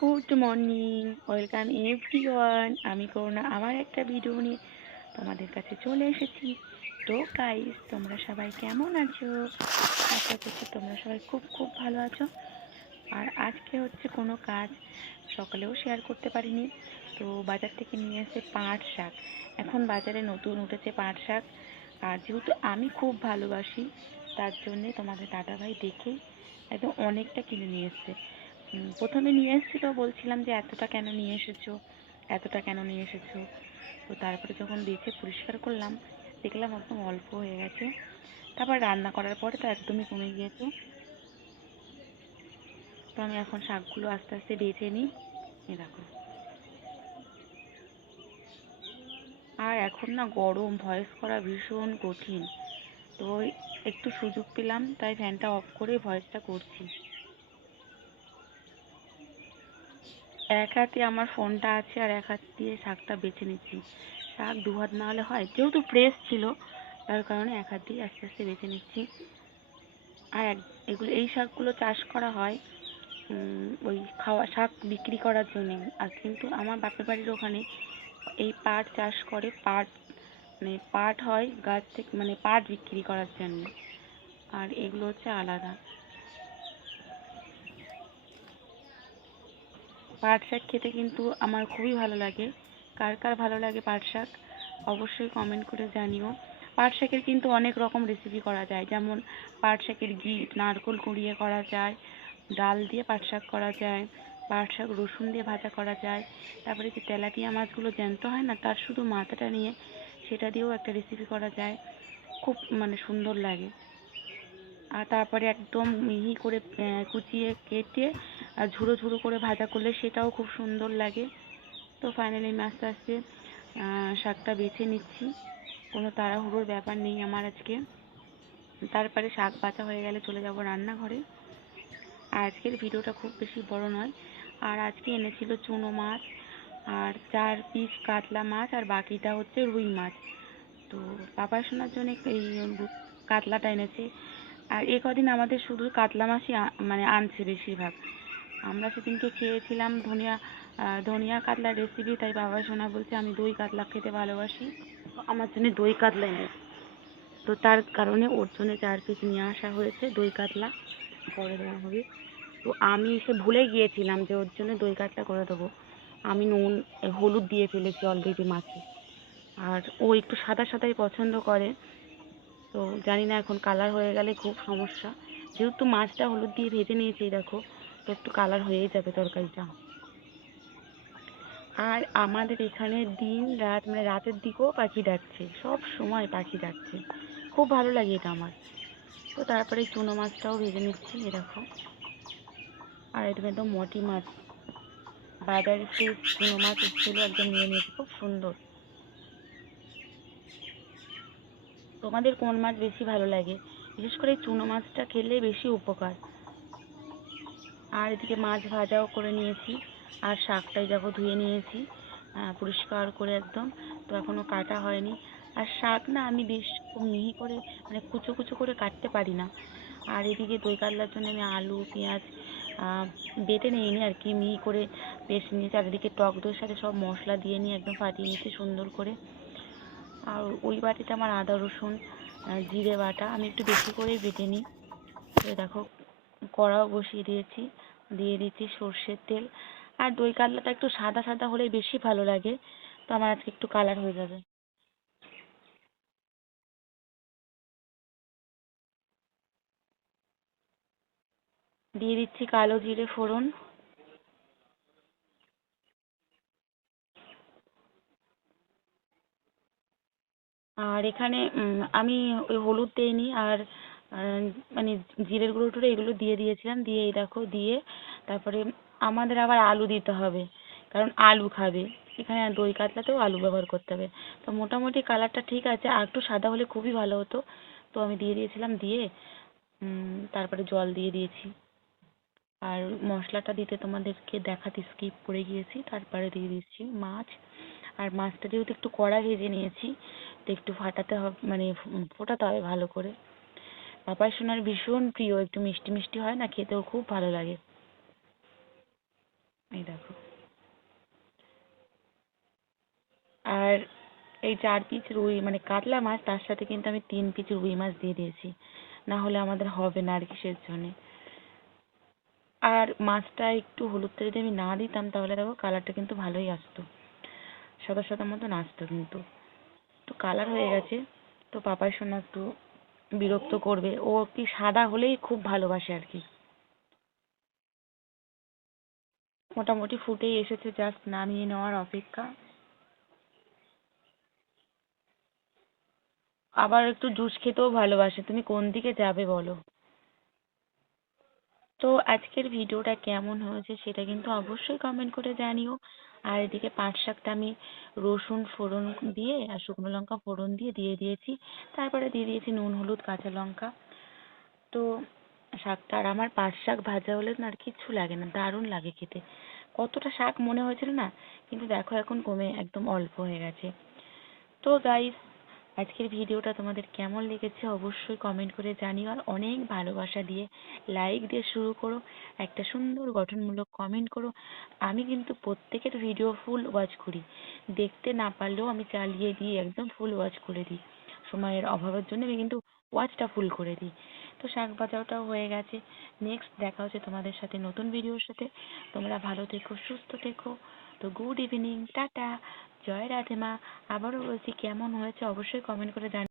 Good morning welcome everyone আমি corona আমার একটা ভিডিও নিয়ে তোমাদের কাছে চলে এসেছি। তো গাইস তোমরা সবাই কেমন আছো? আশা করছি তোমরা সবাই খুব খুব ভালো আছো। আর আজকে হচ্ছে কোনো কাজ সকালেও শেয়ার করতে পারিনি। তো বাজার থেকে নিয়ে এসে পাট শাক। এখন বাজারে নতুন উঠেছে পাট শাক। আর যেহেতু আমি খুব ভালোবাসি, তার জন্যে তোমাদের দাদাভাই দেখেই একদম অনেকটা কিনে নিয়ে এসছে। প্রথমে নিয়ে এসেছিল, বলছিলাম যে, এতটা কেন নিয়ে এসেছ? এতটা কেন নিয়ে এসেছ? তো তারপরে যখন বেছে পরিষ্কার করলাম। দেখলাম একদম অল্প হয়ে গেছে। তারপর রান্না করার পরে তো একদমই কমে গিয়েছে। তো আমি এখন শাকগুলো আস্তে আস্তে বেছে নিই। এ দেখো। আর এখন না গরম, ভয়েস করা ভীষণ কঠিন। তো একটু সুযোগ পেলাম, তাই ফ্যানটা অফ করে ভয়েসটা করছি। এক হাতে আমার ফোনটা আছে আর এক হাত দিয়ে শাকটা বেছে নিচ্ছি। শাক দু হাত না হলে হয়, যেহেতু ফ্রেশ ছিল, তার কারণে এক হাত দিয়ে আস্তে আস্তে বেছে নিচ্ছি। আর এগুলো, এই শাকগুলো চাষ করা হয় ওই খাওয়া, শাক বিক্রি করার জন্যে। আর কিন্তু আমার বাপের বাড়ির ওখানে এই পাট চাষ করে, পাট মানে পাট হয় গাছ থেকে মানে পাট বিক্রি করার জন্য। আর এগুলো হচ্ছে আলাদা। পাট শাক খেতে কিন্তু আমার খুবই ভালো লাগে। কার কার ভালো লাগে পাট শাক, অবশ্যই কমেন্ট করে জানিও। পাট শাকের কিন্তু অনেক রকম রেসিপি করা যায়। যেমন পাট শাকের গিট নারকোল কুড়িয়ে করা যায়, ডাল দিয়ে পাট শাক করা যায়, পাট শাক রসুন দিয়ে ভাজা করা যায়। তারপরে যে তেলাপিয়া মাছগুলো জ্যান্ত হয় না, তার শুধু মাথাটা নিয়ে সেটা দিয়েও একটা রেসিপি করা যায়। খুব মানে সুন্দর লাগে। আর তারপরে একদম মিহি করে কুচিয়ে কেটে আর ঝুড়ো ঝুড়ো করে ভাজা করলে সেটাও খুব সুন্দর লাগে। তো ফাইনালি আমি আস্তে আস্তে শাকটা বেছে নিচ্ছি। কোনো তাড়াহুড়োর ব্যাপার নেই আমার আজকে। তারপরে শাক বাছা হয়ে গেলে চলে যাব রান্নাঘরে। আজকের ভিডিওটা খুব বেশি বড় নয়। আর আজকে এনেছিল চুনো মাছ, আর চার পিস কাতলা মাছ, আর বাকিটা হচ্ছে রুই মাছ। তো পাপা শোনার জন্য এই কাতলাটা এনেছে। আর এ কদিন আমাদের শুধু কাতলা মাছই মানে আনছে বেশিরভাগ। আমরা সেদিনকে খেয়েছিলাম ধনিয়া ধনিয়া কাতলার রেসিপি তাই বাবা সোনা বলছে, আমি দই কাতলা খেতে ভালোবাসি। আমার জন্য দই কাতলা এনেছে তো তার কারণে ওর জন্য চার পিস নিয়ে আসা হয়েছে দই কাতলা। করে দেওয়া হবে তো আমি এসে ভুলে গিয়েছিলাম যে ওর জন্য দই কাতলা করে দেবো। আমি নুন হলুদ দিয়ে ফেলেছি অলরেডি মাছে। আর ও একটু সাদা সাদাই পছন্দ করে। তো জানি না এখন কালার হয়ে গেলে খুব সমস্যা। যেহেতু মাছটা হলুদ দিয়ে ভেজে নিয়েছি, দেখো। তো একটু কালার হয়েই যাবে তরকারিটা। আর আমাদের এখানে দিন রাত মানে রাতের দিকেও পাখি ডাকছে, সব সময় পাখি ডাকছে। খুব ভালো লাগে এটা আমার। তো তারপরে চুনো মাছটাও ভেজে নিচ্ছি এ দেখো। আর এটা একদম মটি মাছ। বাজারে ফ্রেশ চুনো মাছ এসেছিল, একদম নিয়ে নিয়েছি, খুব সুন্দর। তোমাদের কোন মাছ বেশি ভালো লাগে? বিশেষ করে এই চুনো মাছটা খেলে বেশি উপকার। আর এদিকে মাছ ভাজাও করে নিয়েছি, আর শাকটাই দেখো ধুয়ে নিয়েছি পরিষ্কার করে একদম, তো এখনও কাটা হয়নি। আর শাক না আমি বেশ মিহি করে মানে কুচো কুচো করে কাটতে পারি না। আর এদিকে দই কাতলার জন্য আমি আলু, পেঁয়াজ বেটে নিইনি আর কি, মিহি করে পেস্ট নিয়েছি। আর এদিকে টক দইয়ের সাথে সব মশলা দিয়ে নিয়ে একদম ফাটিয়ে নিয়েছি সুন্দর করে। আর ওই বাটিতে আমার আদা, রসুন জিরে বাটা আমি একটু বেশি করেই বেটে নিই। তো দেখো কড়াও বসিয়ে দিয়েছি। দিয়ে দিচ্ছি সর্ষের তেল। আর দই কাতলাটা একটু সাদা সাদা হলে বেশি ভালো লাগে। তো আমার আজকে একটু কালার হয়ে যাবে। দিয়ে দিচ্ছি কালো জিরে ফোড়ন। আর এখানে আমি ওই হলুদ দেইনি আর আহ, মানে জিরের গুঁড়ো টুড়ো এগুলো দিয়ে দিয়েছিলাম দিয়ে এই দেখো দিয়ে তারপরে আমাদের আবার আলু দিতে হবে কারণ আলু খাবে। এখানে দই কাতলাতেও আলু ব্যবহার করতে হবে। তো মোটামুটি কালারটা ঠিক আছে আর একটু সাদা হলে খুবই ভালো হতো। তো আমি দিয়ে দিয়েছিলাম দিয়ে উম, তারপরে জল দিয়ে দিয়েছি। আর মশলাটা দিতে তোমাদেরকে দেখাতে স্কিপ করে গিয়েছি তারপরে দিয়ে দিচ্ছি মাছ। আর মাছটা যেহেতু একটু কড়া ভেজে নিয়েছি তো একটু ফাটাতে হবে মানে ফোটাতে হবে ভালো করে। পাপাই সোনার ভীষণ প্রিয়, একটু মিষ্টি মিষ্টি হয় না, খেতেও খুব ভালো লাগে। এই দেখো। আর এই চার পিস রুই মানে কাতলা মাছ, তার সাথে কিন্তু আমি তিন পিস রুই মাছ দিয়ে দিয়েছি। না হলে আমাদের হবে না আর কি সেজন্যে আর মাছটা একটু হলুদ তেল যদি আমি না দিতাম, তাহলে দেখো কালারটা কিন্তু ভালোই আসতো। সাদা সাদা মতন আসতো কিন্তু। তো কালার হয়ে গেছে। তো পাপাই সোনা একটু বিরক্ত করবে। ও কি সাদা হলেই খুব ভালোবাসে আর কি। মোটামুটি ফুটেই এসেছে just নামিয়ে নেওয়ার অপেক্ষা। আবার একটু জুস খেতেও ভালোবাসে। তুমি কোন দিকে যাবে বলো? তো আজকের ভিডিওটা কেমন হয়েছে সেটা কিন্তু অবশ্যই কমেন্ট করে জানিও। আর এদিকে পাট শাকটা আমি রসুন ফোড়ন দিয়ে আর শুকনো লঙ্কা ফোড়ন দিয়ে দিয়ে দিয়েছি। তারপরে দিয়ে দিয়েছি নুন, হলুদ, কাঁচা লঙ্কা। তো শাকটা আর আমার পাট শাক ভাজা হলে না আর কিচ্ছু লাগে না, দারুণ লাগে খেতে। কতটা শাক মনে হয়েছিল না? কিন্তু দেখো এখন কমে একদম অল্প হয়ে গেছে। তো গাইস আজকের ভিডিওটা তোমাদের কেমন লেগেছে অবশ্যই কমেন্ট করে জানিও। আর অনেক ভালোবাসা দিয়ে লাইক দিয়ে শুরু করো। একটা সুন্দর গঠনমূলক কমেন্ট করো। আমি কিন্তু প্রত্যেকের ভিডিও ফুল ওয়াচ করি। দেখতে না পারলেও আমি চালিয়ে দিয়ে একদম ফুল ওয়াচ করে দিই। সময়ের অভাবের জন্য আমি কিন্তু ওয়াচটা ফুল করে দিই। তো শাক ভাজাটাও হয়ে গেছে। নেক্সট দেখা হচ্ছে তোমাদের সাথে নতুন ভিডিওর সাথে। তোমরা ভালো থেকো, সুস্থ থেকো। তো গুড ইভিনিং টাটা, জয় রাধে মা, আবারও বলছি কেমন হয়েছে অবশ্যই কমেন্ট করে জানিও।